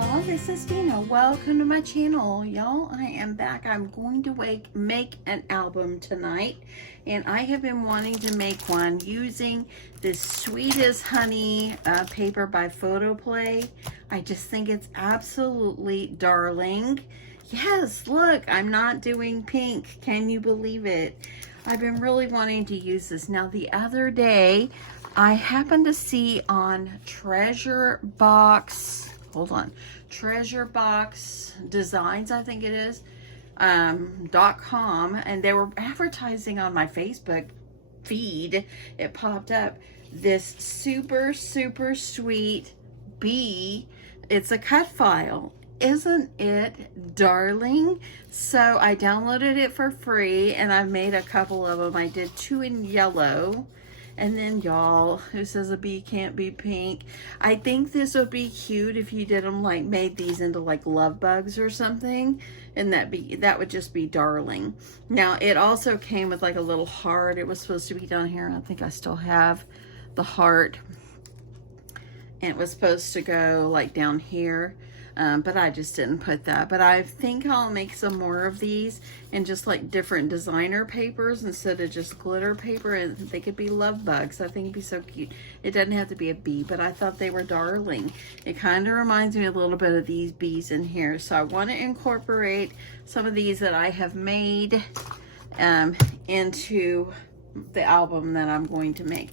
y'all, this is Deanna. Welcome to my channel. Y'all, I am back. I'm going to make an album tonight, and I have been wanting to make one using this Sweet as Honey paper by Photoplay. I just think it's absolutely darling. Yes, look, I'm not doing pink. Can you believe it? I've been really wanting to use this. Now, the other day, I happened to see on Treasure Box Designs, I think it is, .com, and they were advertising on my Facebook feed. It popped up this super sweet bee. It's a cut file. Isn't it darling? So I downloaded it for free, and I've made a couple of them. I did 2 in yellow. And then, y'all, who says a bee can't be pink? I think this would be cute if you did them, like, made these into like love bugs or something, and that would just be darling. Now, it also came with like a little heart. It was supposed to be down here, and I think I still have the heart. And it was supposed to go like down here. But I just didn't put that. But I think I'll make some more of these and just like different designer papers instead of just glitter paper, and they could be love bugs. I think it'd be so cute. It doesn't have to be a bee, but I thought they were darling. It kind of reminds me a little bit of these bees in here. So I want to incorporate some of these that I have made into the album that I'm going to make.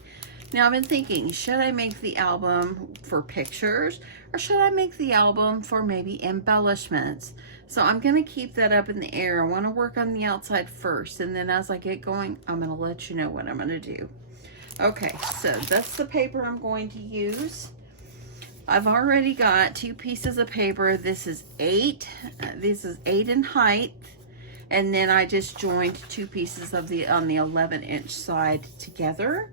Now, I've been thinking, should I make the album for pictures, or should I make the album for maybe embellishments? So I'm going to keep that up in the air. I want to work on the outside first, and then as I get going, I'm going to let you know what I'm going to do. Okay, so that's the paper I'm going to use. I've already got 2 pieces of paper. This is 8. This is 8 in height. And then I just joined 2 pieces of on the 11-inch side together.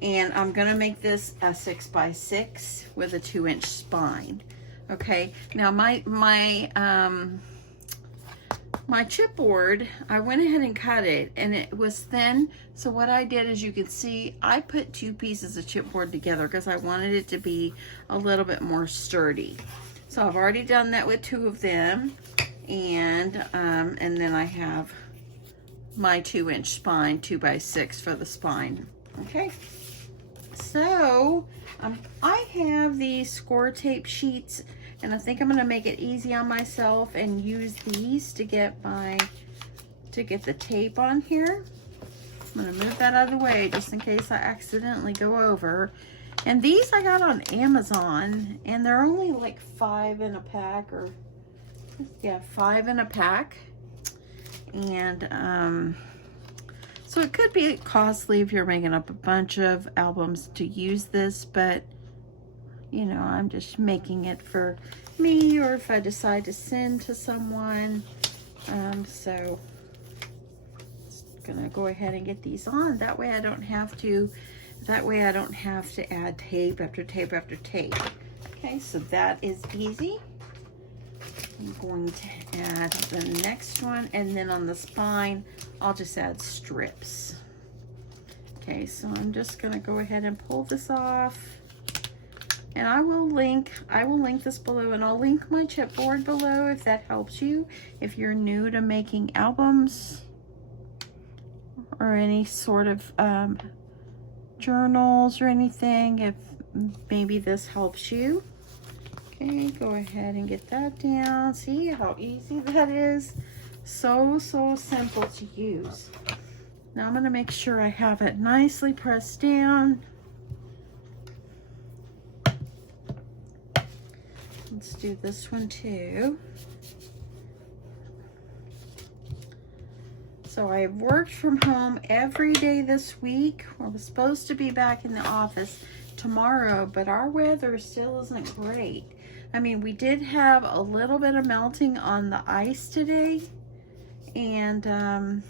And I'm gonna make this a 6x6 with a 2-inch spine. Okay, now my chipboard, I went ahead and cut it, and it was thin. So what I did, as you can see, I put 2 pieces of chipboard together because I wanted it to be a little bit more sturdy. So I've already done that with 2 of them, and then I have my 2-inch spine, 2x6 for the spine. Okay. So I have these score tape sheets, and I think I'm going to make it easy on myself and use these to get the tape on here. I'm going to move that out of the way just in case I accidentally go over. And these I got on Amazon, and they're only like 5 in a pack, or yeah, 5 in a pack. And so it could be costly if you're making up a bunch of albums to use this, but you know, I'm just making it for me, or if I decide to send to someone. So just gonna go ahead and get these on. That way I don't have to add tape after tape after tape. Okay, so that is easy. I'm going to add the next one, and then on the spine, I'll just add strips. Okay, so I'm just gonna go ahead and pull this off, and I will link this below, and I'll link my chipboard below if that helps you. If you're new to making albums or any sort of journals or anything, if maybe this helps you. Okay, go ahead and get that down. See how easy that is? So simple to use. Now I'm going to make sure I have it nicely pressed down. Let's do this one too. So I've worked from home every day this week. I was supposed to be back in the office tomorrow, but our weather still isn't great. I mean, we did have a little bit of melting on the ice today, and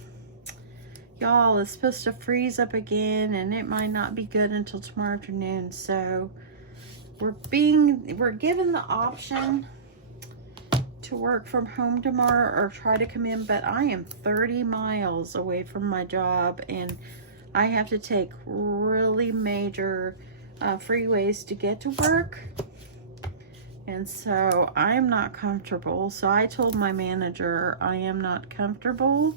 y'all, it's supposed to freeze up again, and it might not be good until tomorrow afternoon. So we're given the option to work from home tomorrow or try to come in, but I am 30 miles away from my job, and I have to take really major freeways to get to work. And so I'm not comfortable. So I told my manager I am not comfortable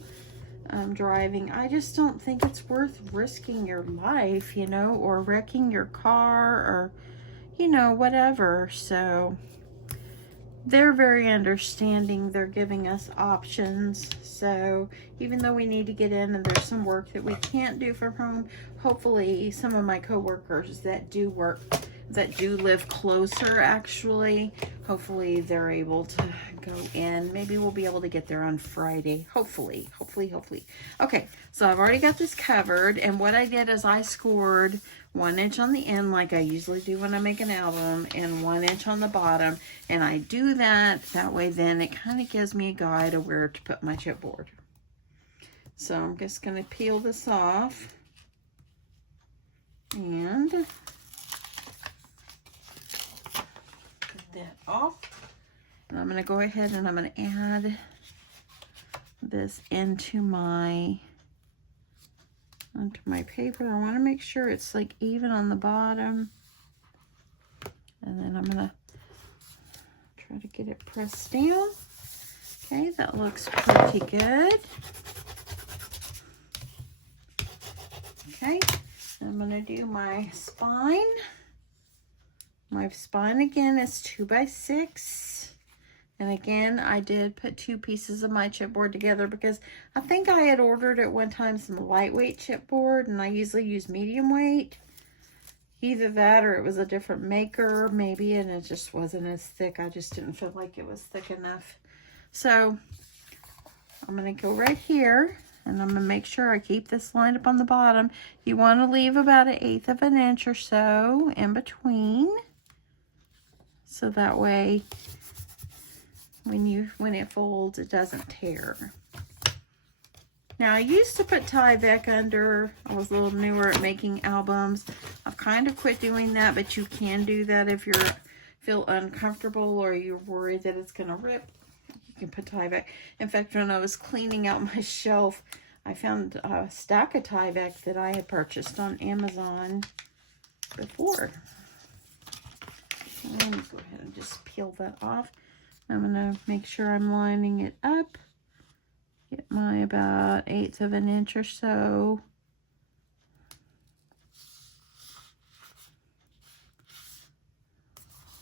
driving. I just don't think it's worth risking your life, you know, or wrecking your car or, you know, whatever. So they're very understanding. They're giving us options. So even though we need to get in and there's some work that we can't do from home, hopefully some of my coworkers that do work, that do live closer actually, hopefully they're able to go in. Maybe we'll be able to get there on Friday. Hopefully. Okay, so I've already got this covered, and what I did is I scored 1 inch on the end like I usually do when I make an album, and 1 inch on the bottom, and I do that way then it kind of gives me a guide of where to put my chipboard. So I'm just going to peel this off and put that off, and I'm going to go ahead and I'm going to add this into my paper. I want to make sure it's like even on the bottom, and then I'm gonna try to get it pressed down. Okay, that looks pretty good. Okay, I'm gonna do my spine. My spine again is 2 by 6. And again, I did put 2 pieces of my chipboard together because I think I had ordered at one time some lightweight chipboard, and I usually use medium weight. Either that or it was a different maker maybe, and it just wasn't as thick. I just didn't feel like it was thick enough. So I'm going to go right here, and I'm going to make sure I keep this lined up on the bottom. You want to leave about 1/8 of an inch or so in between, so that way when it folds, it doesn't tear. Now, I used to put Tyvek under. I was a little newer at making albums. I've kind of quit doing that, but you can do that if you feel uncomfortable or you're worried that it's going to rip. You can put Tyvek. In fact, when I was cleaning out my shelf, I found a stack of Tyvek that I had purchased on Amazon before. Let me go ahead and just peel that off. I'm going to make sure I'm lining it up. Get my about 1/8 of an inch or so.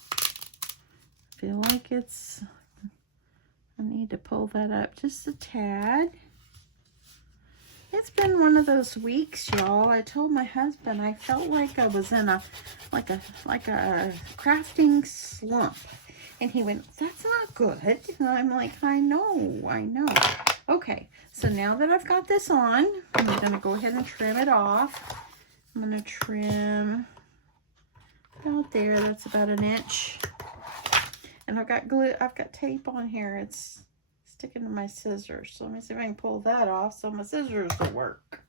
I feel like I need to pull that up just a tad. It's been one of those weeks, y'all. I told my husband I felt like I was in a crafting slump. And he went, "That's not good." And I'm like, I know. Okay, so now that I've got this on, I'm going to go ahead and trim it off. I'm going to trim about there. That's about 1 inch. And I've got tape on here. It's sticking to my scissors. So let me see if I can pull that off so my scissors will work.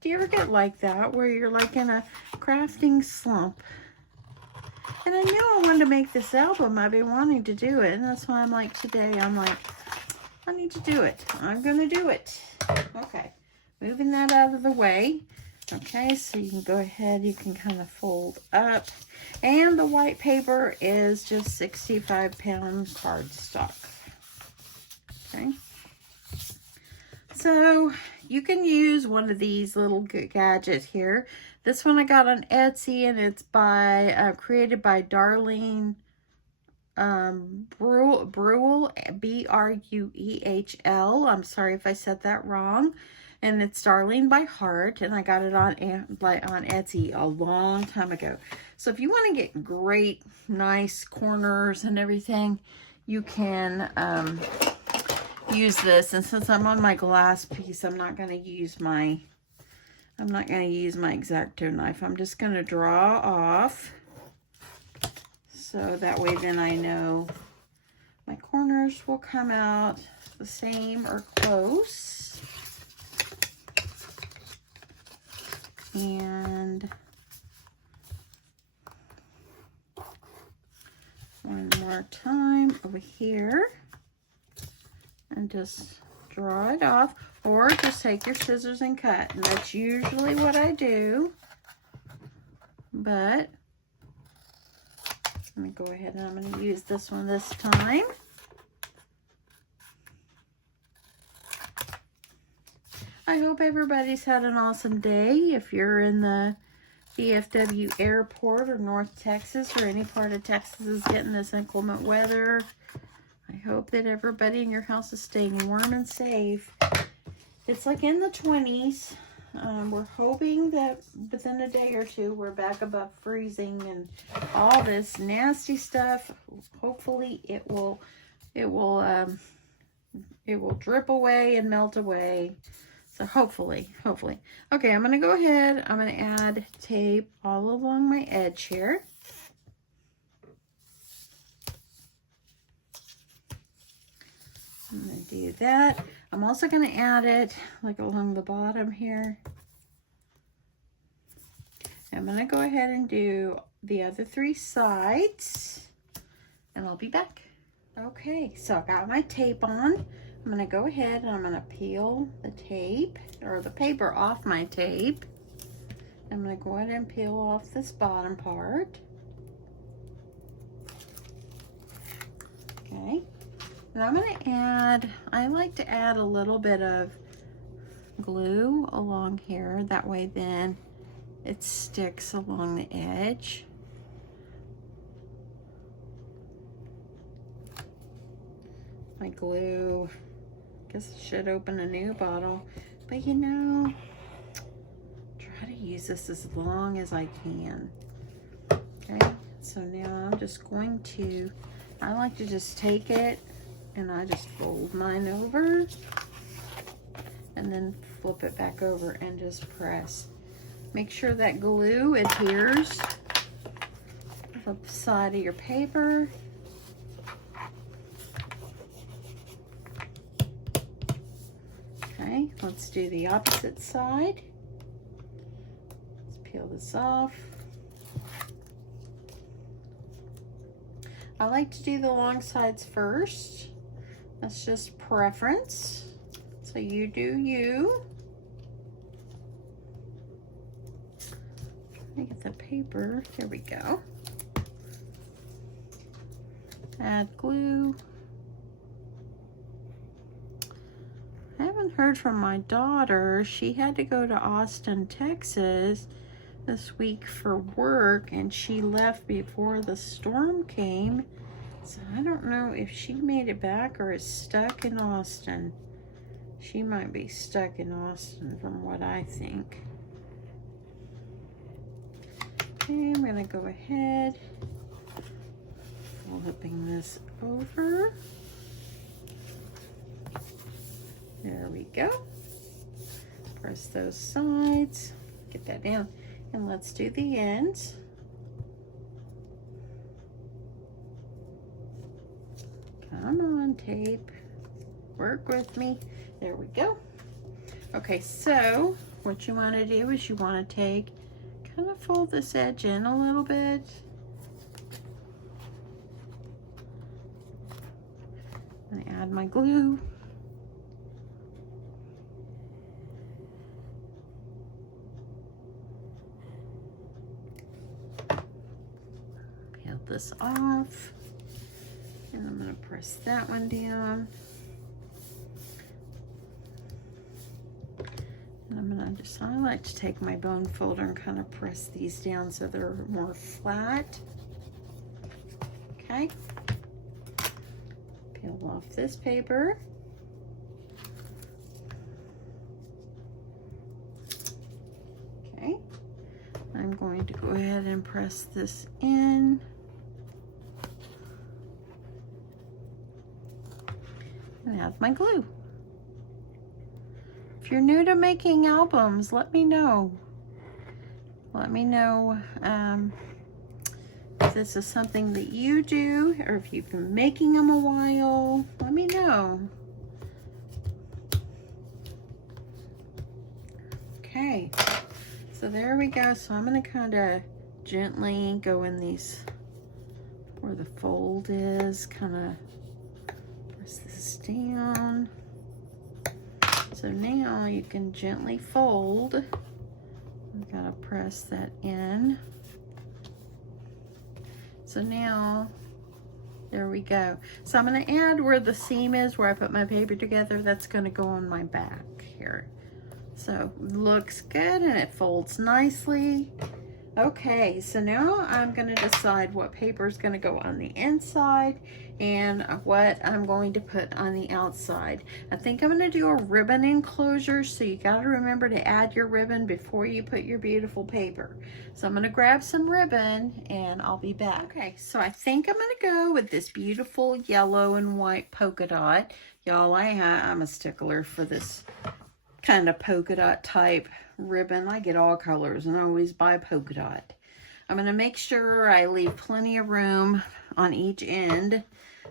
Do you ever get like that, where you're like in a crafting slump? And I knew I wanted to make this album. I've been wanting to do it. And that's why I'm like, today, I'm like, I need to do it. I'm going to do it. Okay. Moving that out of the way. Okay, so you can go ahead. You can kind of fold up. And the white paper is just 65-pound cardstock. Okay. So you can use one of these little gadgets here. This one I got on Etsy, and it's created by Darlene Bruehl, B-R-U-E-H-L. I'm sorry if I said that wrong. And it's Darlene by Heart, and I got it on Etsy a long time ago. So if you want to get great, nice corners and everything, you can use this. And since I'm on my glass piece, I'm not going to use my X-Acto knife. I'm just going to draw off. So that way then I know my corners will come out the same or close. And one more time over here. And just draw it off. Or just take your scissors and cut. And that's usually what I do. But I'm going to go ahead and I'm going to use this one this time. I hope everybody's had an awesome day. If you're in the DFW airport or North Texas or any part of Texas is getting this inclement weather, I hope that everybody in your house is staying warm and safe. It's like in the 20s. We're hoping that within a day or two we're back above freezing and all this nasty stuff. Hopefully it will drip away and melt away. So hopefully. Okay, I'm going to go ahead. I'm going to add tape all along my edge here. I'm going to do that. I'm also going to add it like along the bottom here. I'm going to go ahead and do the other 3 sides and I'll be back. Okay, so I got my tape on. I'm going to go ahead and I'm going to peel the tape or the paper off my tape. I'm going to go ahead and peel off this bottom part. Okay. And I'm going to add, I like to add a little bit of glue along here. That way then it sticks along the edge. My glue, I guess I should open a new bottle, but you know, try to use this as long as I can. Okay, so now I'm just going to, I like to just take it and I just fold mine over and then flip it back over and just press. Make sure that glue adheres to the side of your paper. Okay, let's do the opposite side. Let's peel this off. I like to do the long sides first. That's just preference. So you do you. Let me get the paper. Here we go. Add glue. I haven't heard from my daughter. She had to go to Austin, Texas this week for work and she left before the storm came. So I don't know if she made it back or is stuck in Austin. She might be stuck in Austin from what I think. Okay, I'm gonna go ahead, flipping this over. There we go. Press those sides, get that down, and let's do the ends. Come on, tape. Work with me. There we go. Okay, so what you want to do is you want to take, kind of fold this edge in a little bit. And add my glue. Peel this off. And I'm going to press that one down. And I'm going to just, I like to take my bone folder and kind of press these down so they're more flat. Okay. Peel off this paper. Okay. I'm going to go ahead and press this in. And add my glue. If you're new to making albums, let me know. Let me know if this is something that you do or if you've been making them a while. Let me know. Okay, so there we go. So I'm going to kind of gently go in these where the fold is, kind of press this down. So now you can gently fold. I've got to press that in. So now, there we go. So I'm going to add where the seam is, where I put my paper together. That's going to go on my back here. So looks good and it folds nicely. Okay, so now I'm going to decide what paper is going to go on the inside and what I'm going to put on the outside. I think I'm going to do a ribbon enclosure, so you got to remember to add your ribbon before you put your beautiful paper. So I'm going to grab some ribbon and I'll be back. Okay, so I think I'm going to go with this beautiful yellow and white polka dot. Y'all, I'm a stickler for this kind of polka dot type ribbon. I get all colors and I always buy polka dot. I'm going to make sure I leave plenty of room on each end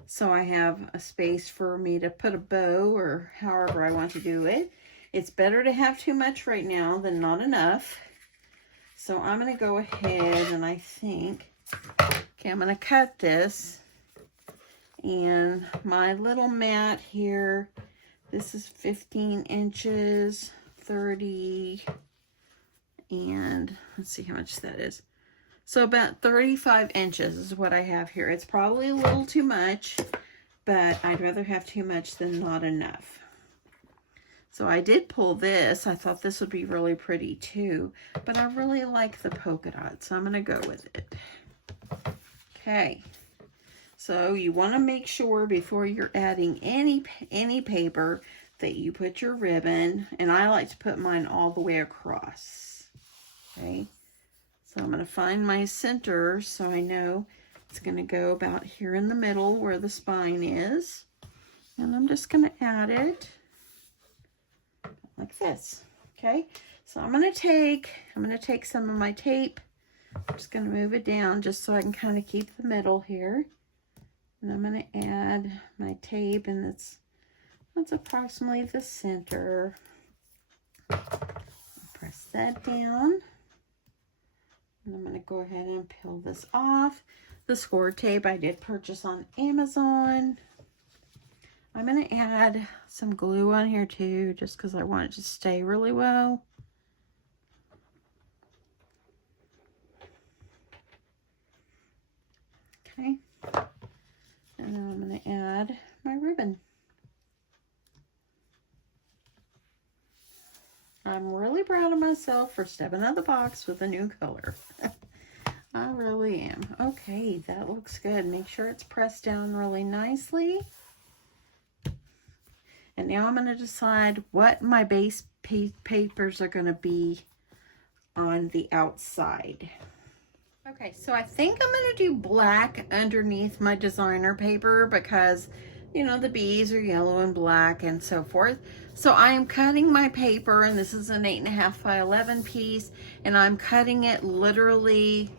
so I have a space for me to put a bow or however I want to do it. It's better to have too much right now than not enough. So I'm going to go ahead and I think, okay, I'm going to cut this, and my little mat here, this is 15 inches, 30, and let's see how much that is. So about 35 inches is what I have here. It's probably a little too much, but I'd rather have too much than not enough. So I did pull this. I thought this would be really pretty too, but I really like the polka dot, so I'm going to go with it. Okay. So you want to make sure before you're adding any paper that you put your ribbon, and I like to put mine all the way across. Okay, so I'm going to find my center so I know it's going to go about here in the middle where the spine is, and I'm just going to add it like this. Okay, so I'm going to take some of my tape. I'm just going to move it down just so I can kind of keep the middle here. And I'm going to add my tape, and that's approximately the center. Press that down. And I'm going to go ahead and peel this off. The score tape I did purchase on Amazon. I'm going to add some glue on here too, just because I want it to stay really well. Okay. And then I'm going to add my ribbon. I'm really proud of myself for stepping out of the box with a new color. I really am. Okay, that looks good. Make sure it's pressed down really nicely. And now I'm going to decide what my base papers are going to be on the outside. Okay, so I think I'm going to do black underneath my designer paper because, you know, the bees are yellow and black and so forth. So I am cutting my paper, and this is an 8.5 by 11 piece, and I'm cutting it literally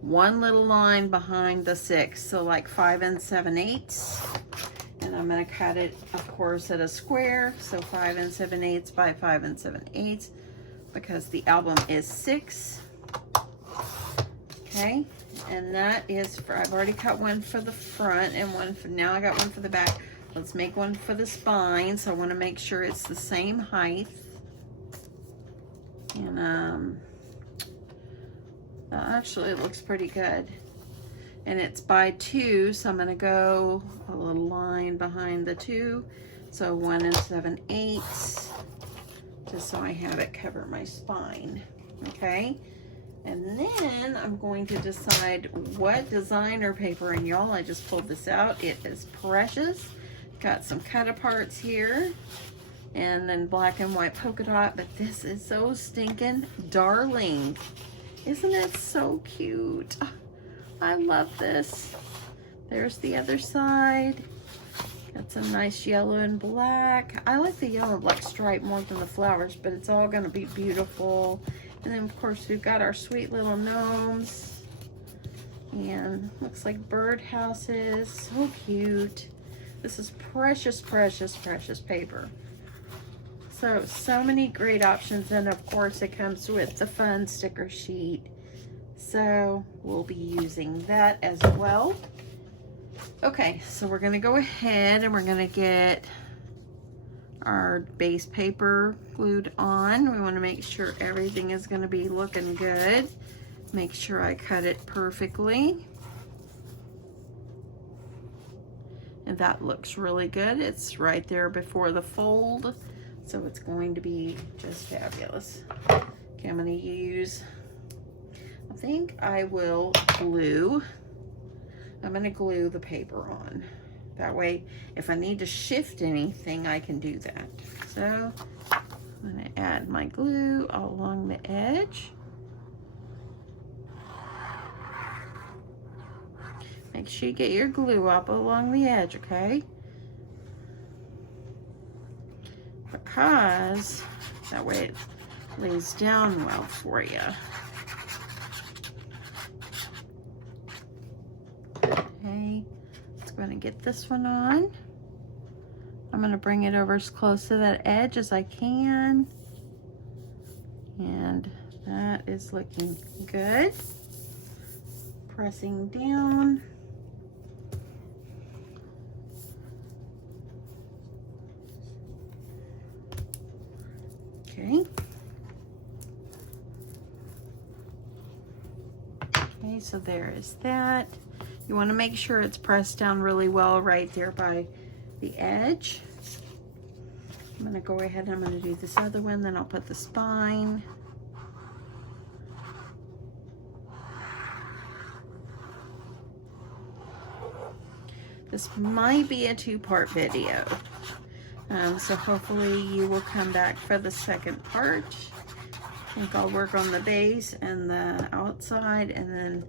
one little line behind the 6, so like 5 7/8. And I'm going to cut it, of course, at a square, so 5 7/8 by 5 7/8, because the album is 6. Okay, and that is for, I've already cut one for the front and one for, now I got one for the back. Let's make one for the spine, so I want to make sure it's the same height. And actually it looks pretty good. And it's by 2, so I'm going to go a little line behind the 2. So 1 7/8, just so I have it cover my spine. Okay. And then I'm going to decide what designer paper, and y'all, I just pulled this out. It is precious. Got some cut aparts here, and then black and white polka dot, but this is so stinking darling. Isn't it so cute? I love this. There's the other side. Got some nice yellow and black. I like the yellow and black stripe more than the flowers, but it's all going to be beautiful. And then, of course, we've got our sweet little gnomes. And looks like birdhouses. So cute. This is precious, precious, precious paper. So many great options. And, of course, it comes with the fun sticker sheet. So we'll be using that as well. Okay, so we're going to go ahead and we're going to get our base paper glued on. We want to make sure everything is going to be looking good. Make sure I cut it perfectly. and that looks really good. It's right there before the fold, so it's going to be just fabulous. Okay, I'm going to use, I think I will glue. I'm going to glue the paper on. That way, if I need to shift anything, I can do that. So I'm going to add my glue all along the edge. Make sure you get your glue up along the edge, okay? Because that way it lays down well for you. Okay, let's go ahead and get this one on. I'm going to bring it over as close to that edge as I can. And that is looking good. Pressing down. Okay. Okay, so there is that. You want to make sure it's pressed down really well right there by the edge. I'm going to go ahead and I'm going to do this other one, then I'll put the spine. This might be a two-part video. So hopefully you will come back for the second part. I think I'll work on the base and the outside, and then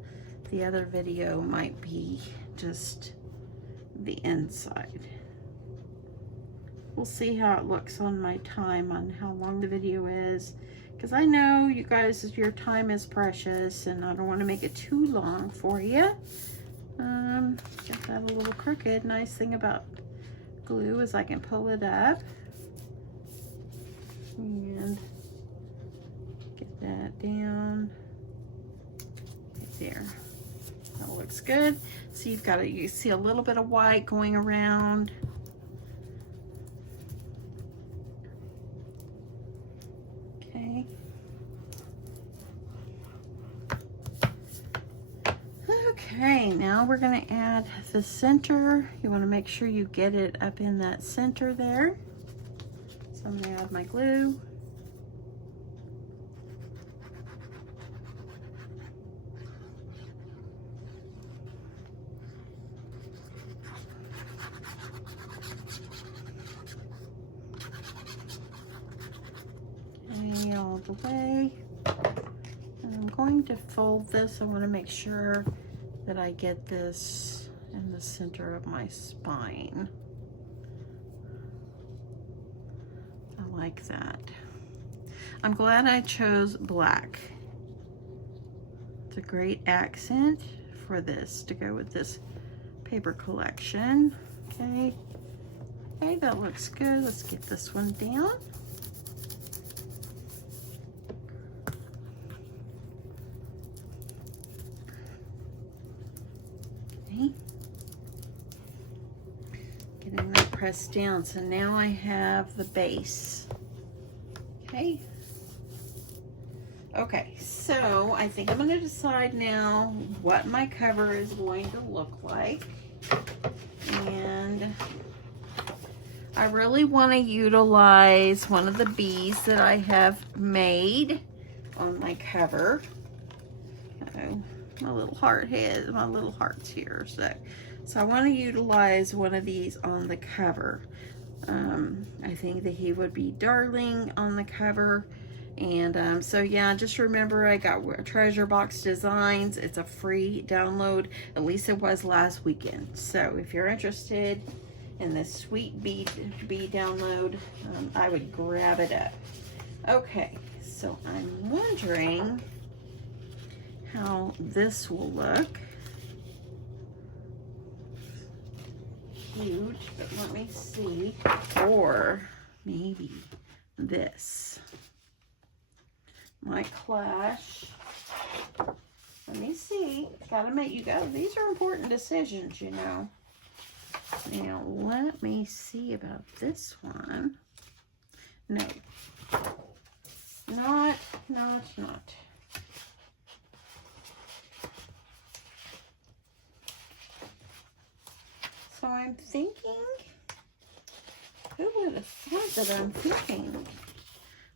the other video might be just the inside. We'll see how it looks on my time, on how long the video is, because I know you guys, your time is precious and I don't want to make it too long for you. Get that a little crooked. Nice thing about glue is I can pull it up and get that down right there. That looks good. So you've got you see a little bit of white going around. Okay. Okay, now we're going to add the center. You want to make sure you get it up in that center there. So I'm going to add my glue. Okay, all the way. And I'm going to fold this. I want to make sure that I get this in the center of my spine. I like that. I'm glad I chose black. It's a great accent for this to go with this paper collection. Okay, okay, that looks good. Let's get this one down. Getting that pressed down. So now I have the base. Okay. Okay, so I think I'm going to decide now what my cover is going to look like. And I really want to utilize one of the bees that I have made on my cover. Uh-oh, my little heart head, my little heart's here. So I want to utilize one of these on the cover. I think that he would be darling on the cover. And so yeah, just remember I got Treasure Box Designs. It's a free download. At least it was last weekend. So if you're interested in this sweet bee download, I would grab it up. Okay, so I'm wondering how this will look. Huge, but let me see. Or maybe this might clash. Let me see. Gotta make you guys, these are important decisions, you know. Now let me see about this one. No, not. So I I'm thinking, who would have thought that I'm thinking?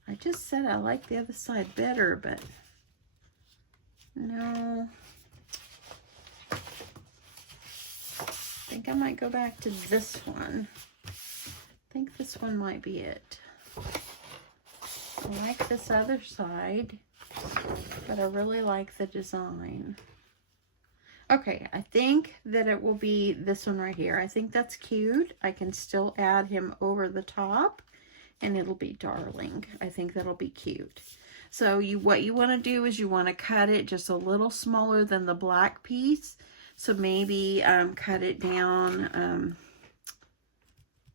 I just said I like the other side better, but no. I think I might go back to this one. I think this one might be it. I like this other side, but I really like the design. Okay, I think that it will be this one right here. I think that's cute. I can still add him over the top and it'll be darling. I think that'll be cute. So what you want to do is you want to cut it just a little smaller than the black piece. So maybe cut it down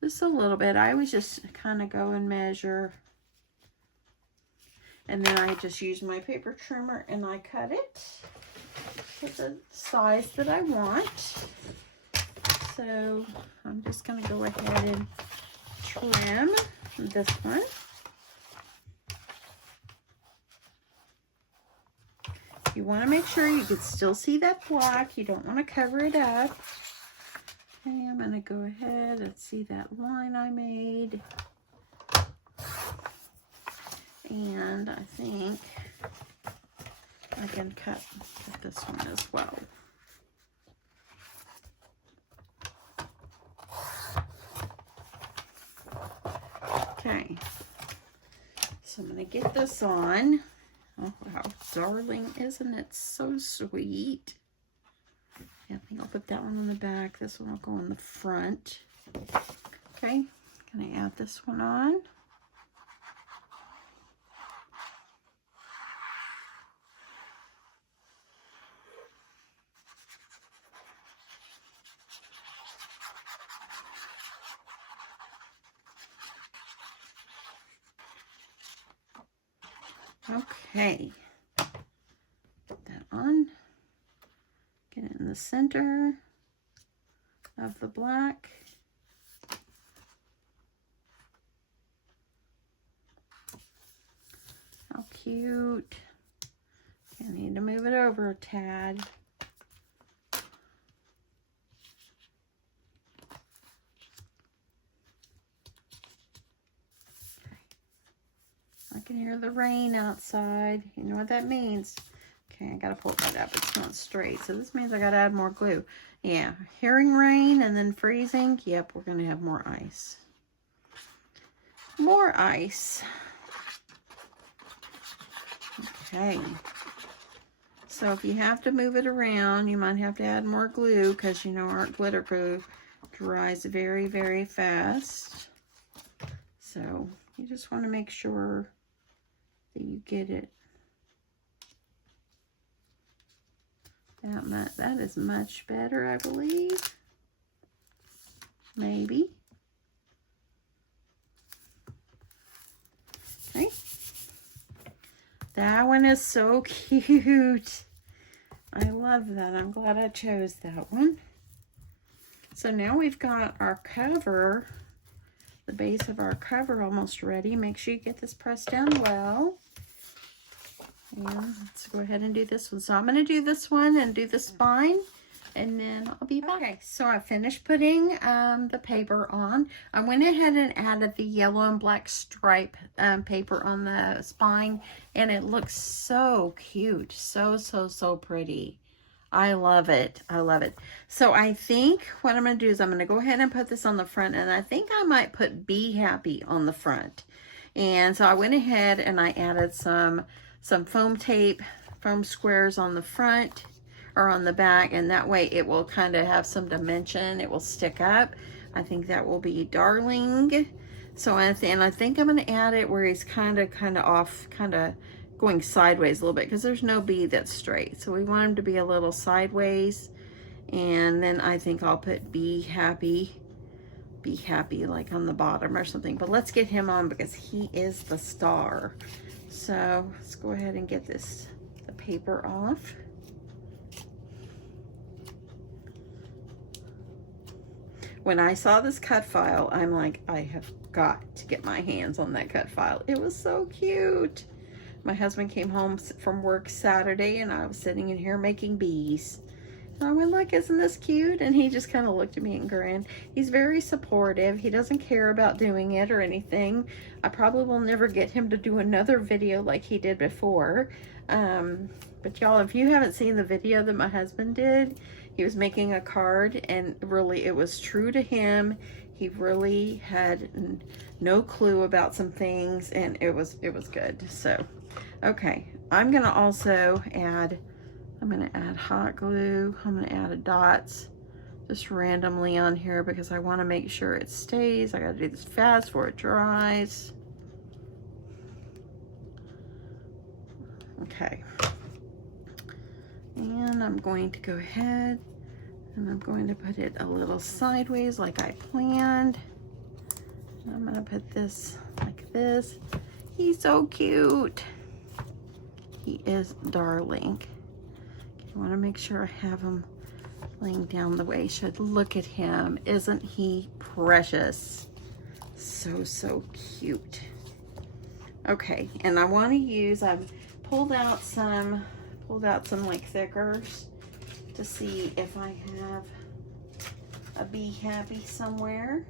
just a little bit. I always just kind of go and measure. And then I just use my paper trimmer and I cut it to the size that I want. So I'm just going to go ahead and trim this one. You want to make sure you can still see that black. You don't want to cover it up. Okay, I'm going to go ahead and see that line I made. And I think I can cut this one as well. Okay, so I'm going to get this on. Oh, wow, darling, isn't it so sweet? Yeah, I think I'll put that one on the back. This one will go on the front. Okay, going to add this one on. Okay, put that on, get it in the center of the black. How cute. I need to move it over a tad. I can hear the rain outside. You know what that means. Okay, I gotta pull that up. It's not straight. So this means I gotta add more glue. Yeah, hearing rain and then freezing. Yep, we're gonna have more ice. More ice. Okay. So if you have to move it around, you might have to add more glue because you know our glitter glue dries very, very fast. So you just want to make sure that you get it that is much better, I believe. Maybe. Okay. That one is so cute. I love that. I'm glad I chose that one. So now we've got our cover, the base of our cover almost ready. Make sure you get this pressed down well. And let's go ahead and do this one. So I'm going to do this one and do the spine, and then I'll be back. Okay, so I finished putting the paper on. I went ahead and added the yellow and black stripe paper on the spine, and it looks so cute. So, so, so pretty. I love it. I love it. So I think what I'm going to do is I'm going to go ahead and put this on the front, and I think I might put Be Happy on the front. And so I went ahead and I added some foam tape, foam squares on the front or on the back, and that way it will kind of have some dimension. It will stick up. I think that will be darling. So I think I'm going to add it where he's kind of off, kind of going sideways a little bit, because there's no B that's straight. So we want him to be a little sideways. And then I think I'll put Be Happy like on the bottom or something. But let's get him on because he is the star. So let's go ahead and get the paper off. When I saw this cut file, I'm like, I have got to get my hands on that cut file. It was so cute. My husband came home from work Saturday and I was sitting in here making bees. So I went like, isn't this cute? And he just kind of looked at me and grinned. He's very supportive. He doesn't care about doing it or anything. I probably will never get him to do another video like he did before. But y'all, if you haven't seen the video that my husband did, he was making a card, and really it was true to him. He really had no clue about some things, and it was good. So, okay, I'm gonna also add, I'm gonna add hot glue. I'm gonna add dots just randomly on here because I wanna make sure it stays. I gotta do this fast before it dries. Okay. And I'm going to go ahead and I'm going to put it a little sideways like I planned. And I'm gonna put this like this. He's so cute. He is darling. I want to make sure I have him laying down the way he should. Look at him. Isn't he precious? So cute. Okay, and I want to use, I've pulled out some like thickers to see if I have a Be Happy somewhere.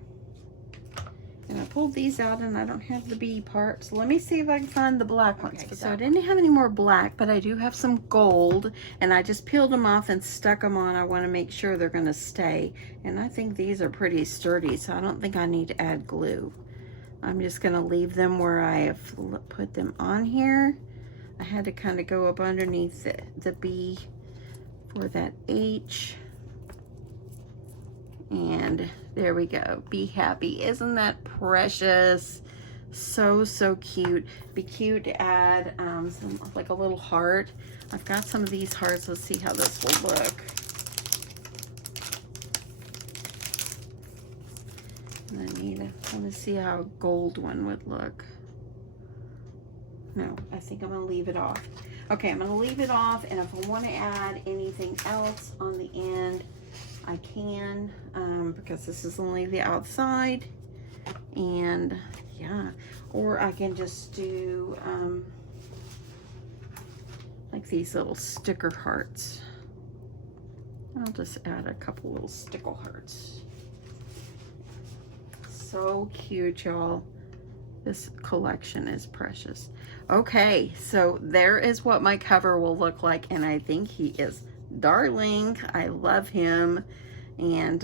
And I pulled these out and I don't have the bee part. So let me see if I can find the black ones. Okay, so I didn't have any more black, but I do have some gold. And I just peeled them off and stuck them on. I want to make sure they're going to stay. And I think these are pretty sturdy, so I don't think I need to add glue. I'm just going to leave them where I have put them on here. I had to kind of go up underneath the B for that H. And there we go. Be Happy. Isn't that precious? So cute. Be cute to add some, like a little heart. I've got some of these hearts. Let's see how this will look. And I want to see how a gold one would look. No, I think I'm going to leave it off. Okay, I'm going to leave it off, and if I want to add anything else on the end, I can, because this is only the outside. And yeah, or I can just do like these little sticker hearts. I'll just add a couple little sticker hearts. So cute, y'all. This collection is precious. Okay, so there is what my cover will look like, and I think he is darling. I love him. And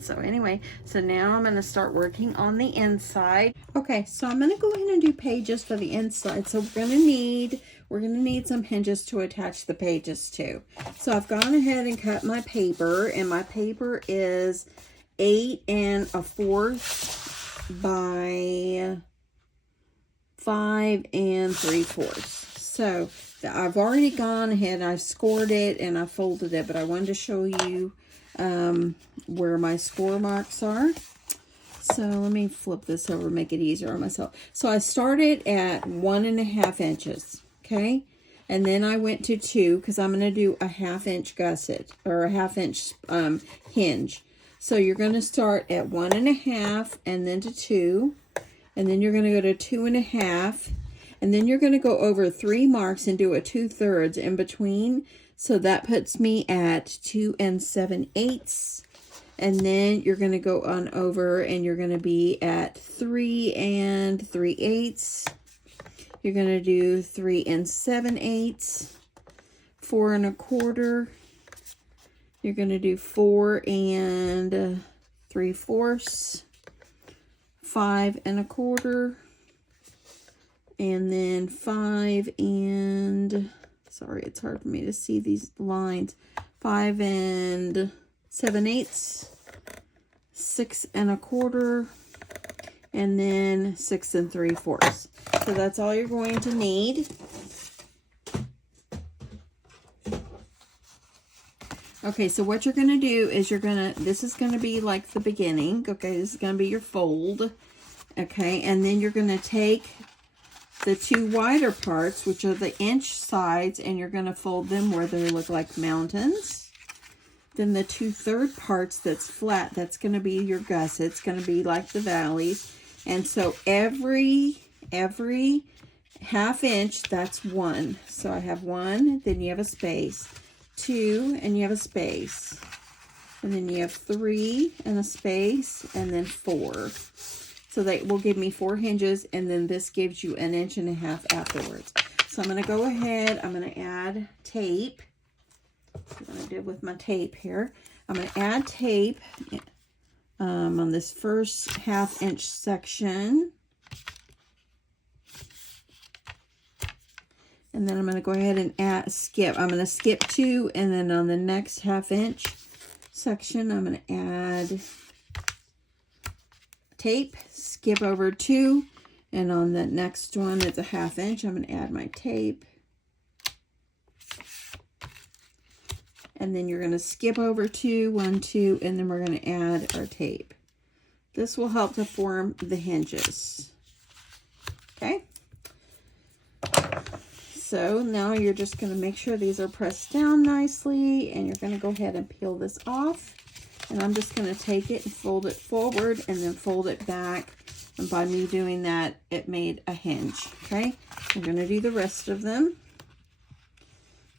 so anyway, so now I'm going to start working on the inside. Okay, so I'm going to go ahead and do pages for the inside. So we're going to need some hinges to attach the pages to. So I've gone ahead and cut my paper, and my paper is 8 1/4 by 5 3/4. So I've already gone ahead, I've scored it and I folded it, but I wanted to show you where my score marks are. So let me flip this over, make it easier on myself. So I started at 1.5 inches, okay? And then I went to 2 because I'm going to do a 1/2 inch gusset, or a 1/2 inch hinge. So you're going to start at 1.5 and then to 2, and then you're going to go to 2.5, and then you're going to go over 3 marks and do a 2/3 in between. So that puts me at 2 7/8. And then you're going to go on over and you're going to be at 3 3/8. You're going to do 3 7/8, 4 1/4. You're going to do 4 3/4, 5 1/4, and then 5 sorry, it's hard for me to see these lines, 5 7/8, 6 1/4, and then 6 3/4. So that's all you're going to need. Okay, so what you're going to do is this is going to be like the beginning. Okay, this is going to be your fold. Okay, and then you're going to take the 2 wider parts, which are the inch sides, and you're going to fold them where they look like mountains. Then the 2/3 parts that's flat, that's going to be your gusset. It's going to be like the valleys. And so every 1/2 inch, that's 1. So I have 1, then you have a space. 2, and you have a space. And then you have 3 and a space, and then 4. So that will give me 4 hinges, and then this gives you 1.5 inches afterwards. So I'm going to go ahead, I'm going to add tape. That's what I did with my tape here. I'm going to add tape on this first 1/2 inch section. And then I'm going to go ahead and skip. I'm going to skip 2, and then on the next 1/2 inch section, I'm going to add tape, skip over 2, and on the next one, it's a 1/2 inch, I'm going to add my tape. And then you're going to skip over 2, 1, 2, and then we're going to add our tape. This will help to form the hinges. Okay? So now you're just going to make sure these are pressed down nicely, and you're going to go ahead and peel this off. And I'm just going to take it and fold it forward and then fold it back. And by me doing that, it made a hinge. Okay? I'm going to do the rest of them.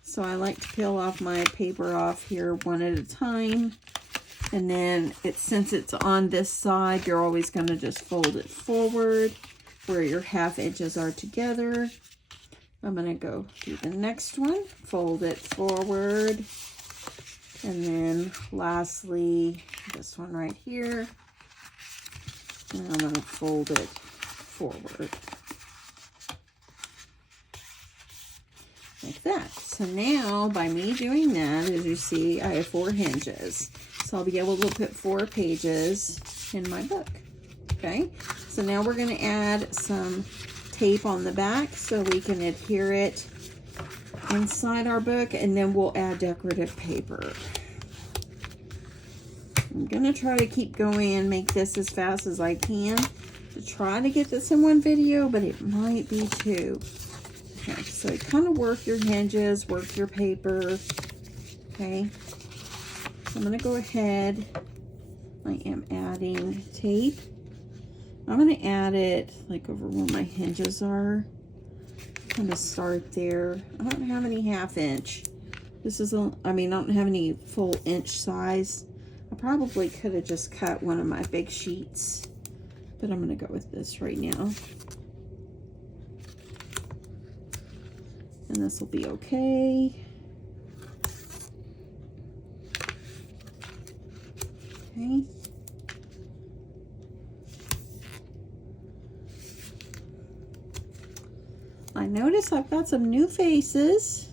So I like to peel off my paper off here one at a time. And then since it's on this side, you're always going to just fold it forward where your 1/2 inches are together. I'm going to go do the next one, fold it forward, and then lastly, this one right here, and I'm going to fold it forward. Like that. So now, by me doing that, as you see, I have 4 hinges. So I'll be able to put 4 pages in my book. Okay? So now we're going to add some tape on the back so we can adhere it inside our book, and then we'll add decorative paper. I'm going to try to keep going and make this as fast as I can to try to get this in one video, but it might be 2. Okay, so kind of work your hinges, work your paper. Okay, so I'm going to go ahead. I am adding tape. I'm going to add it like over where my hinges are. I'm going to start there. I don't have any 1/2 inch. This is, I don't have any full inch size. I probably could have just cut one of my big sheets, but I'm going to go with this right now. And this will be okay. Okay. I notice I've got some new faces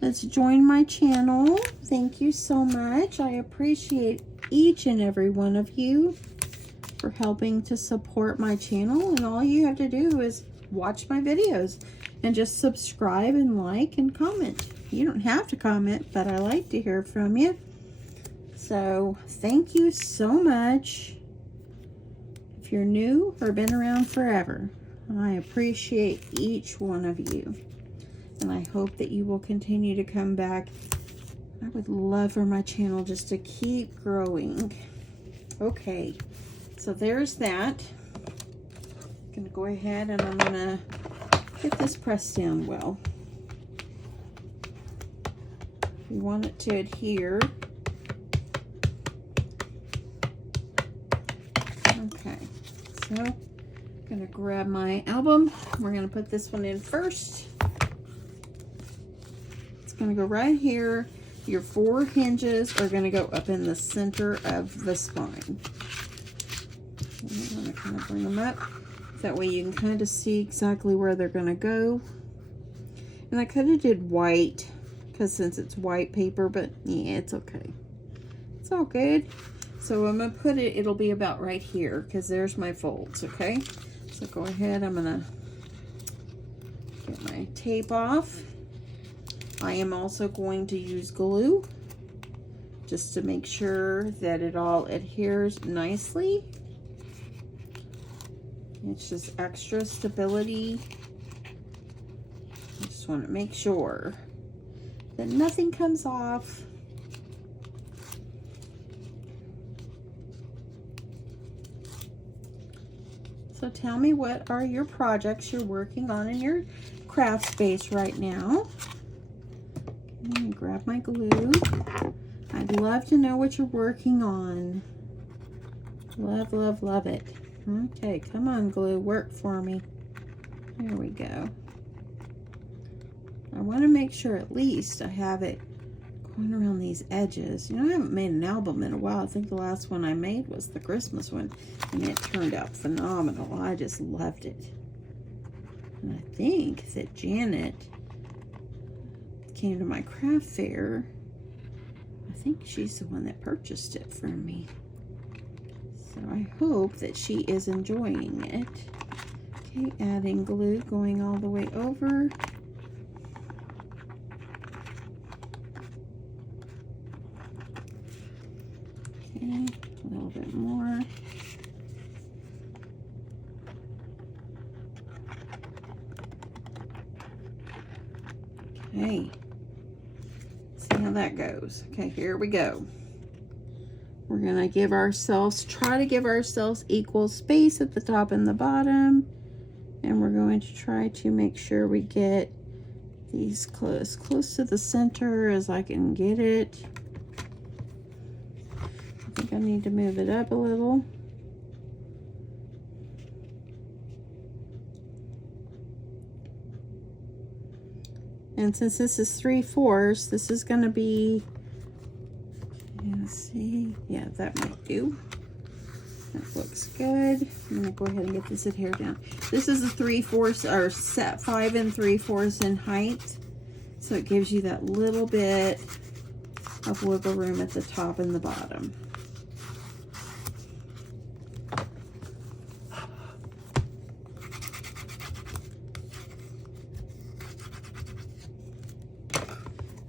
that's joined my channel. Thank you so much. I appreciate each and every one of you for helping to support my channel. And all you have to do is watch my videos and just subscribe and like and comment. You don't have to comment, but I like to hear from you. So thank you so much. If you're new or been around forever, I appreciate each one of you. And I hope that you will continue to come back. I would love for my channel just to keep growing. Okay, so there's that. I'm gonna go ahead and I'm gonna get this pressed down well. We want it to adhere. Okay, so I'm gonna grab my album. We're gonna put this one in first. It's gonna go right here. Your 4 hinges are gonna go up in the center of the spine. I'm gonna kind of bring them up. That way you can kind of see exactly where they're gonna go. And I could have did white, because since it's white paper, but yeah, it's okay. It's all good. So I'm gonna put it, it'll be about right here, because there's my folds, okay? So go ahead, I'm gonna get my tape off. I am also going to use glue, just to make sure that it all adheres nicely. It's just extra stability. I just want to make sure that nothing comes off. So tell me, what are your projects you're working on in your craft space right now? Okay, grab my glue. I'd love to know what you're working on. Love, love, love it. Okay, come on, glue, work for me. There we go. I want to make sure at least I have it going around these edges. You know, I haven't made an album in a while. I think the last one I made was the Christmas one, and it turned out phenomenal. I just loved it. And I think that Janet came to my craft fair. I think she's the one that purchased it from me. So I hope that she is enjoying it. Okay, adding glue, going all the way over. Okay, a little bit more. Okay, see how that goes. Okay, here we go. We're gonna try to give ourselves equal space at the top and the bottom. And we're going to try to make sure we get these close to the center as I can get it. I think I need to move it up a little. And since this is 3/4, this is going to be, let's see, yeah, that might do. That looks good. I'm going to go ahead and get this adhere down. This is a 3/4 or set 5 3/4 in height. So it gives you that little bit of wiggle room at the top and the bottom.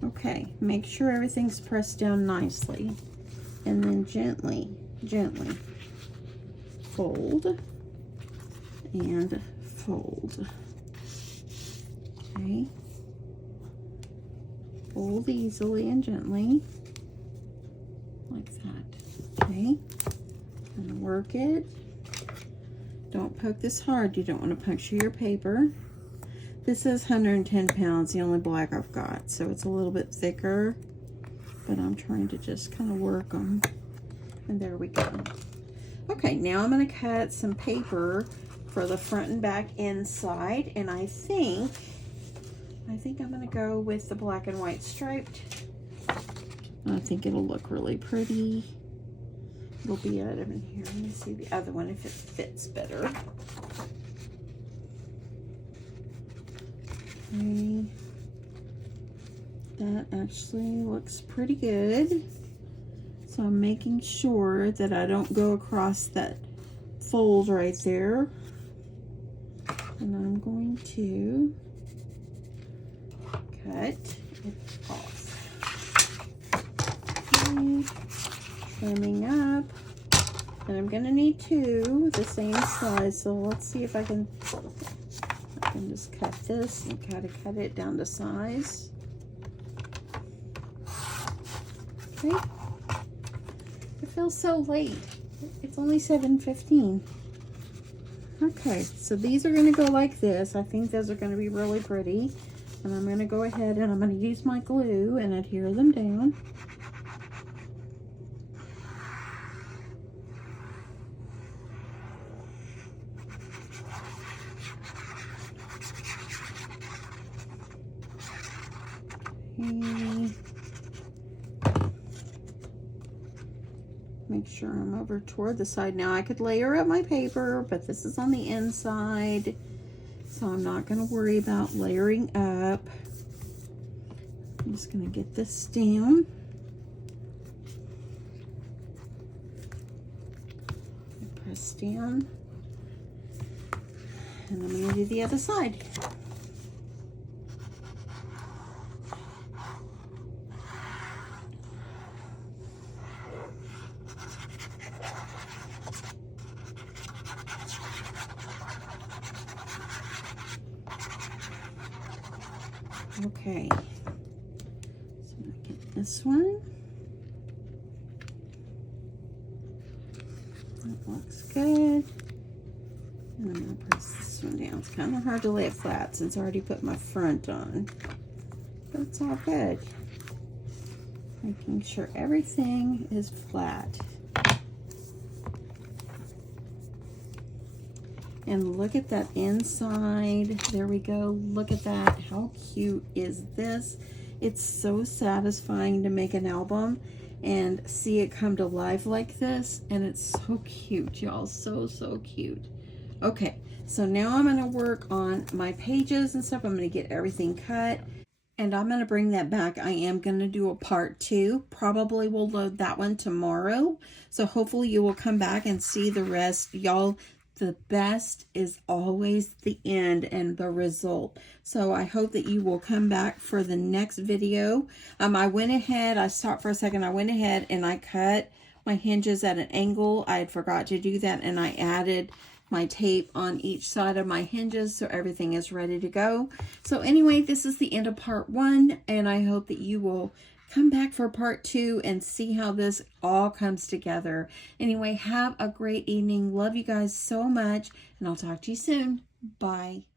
Okay, make sure everything's pressed down nicely. And then gently fold and fold. Okay. Fold easily and gently. Like that. Okay. And work it. Don't poke this hard. You don't want to puncture your paper. This is 110 pounds, the only black I've got, so it's a little bit thicker, but I'm trying to just kind of work them. And there we go. Okay, now I'm going to cut some paper for the front and back inside, and I think I'm going to go with the black and white striped. I think it'll look really pretty. It'll be out of in here. Let me see the other one if it fits better. Okay. That actually looks pretty good. So I'm making sure that I don't go across that fold right there. And I'm going to cut it off. Okay. Trimming up. And I'm going to need two the same size. So let's see if I can just cut this and kind of cut it down to size. Okay. It feels so late. It's only 7:15. Okay, so these are going to go like this. I think those are going to be really pretty. And I'm going to go ahead and I'm going to use my glue and adhere them down. Make sure I'm over toward the side. Now I could layer up my paper, but this is on the inside, so I'm not going to worry about layering up. I'm just going to get this down. Press down. And I'm going to do the other side. Okay, so I'm going to get this one. That looks good. And I'm going to press this one down. It's kind of hard to lay it flat since I already put my front on. but it's all good. Making sure everything is flat. And look at that inside. There we go. Look at that. How cute is this? It's so satisfying to make an album and see it come to life like this. And it's so cute, y'all. So, so cute. Okay, so now I'm going to work on my pages and stuff. I'm going to get everything cut. And I'm going to bring that back. I am going to do a part 2. Probably will load that one tomorrow. So hopefully you will come back and see the rest. Y'all, the best is always the end and the result. So I hope that you will come back for the next video. I went ahead, I stopped for a second. I went ahead and I cut my hinges at an angle. I had forgot to do that, and I added my tape on each side of my hinges so everything is ready to go. So anyway, this is the end of part 1, and I hope that you will come back for part 2 and see how this all comes together. Anyway, have a great evening. Love you guys so much, and I'll talk to you soon. Bye.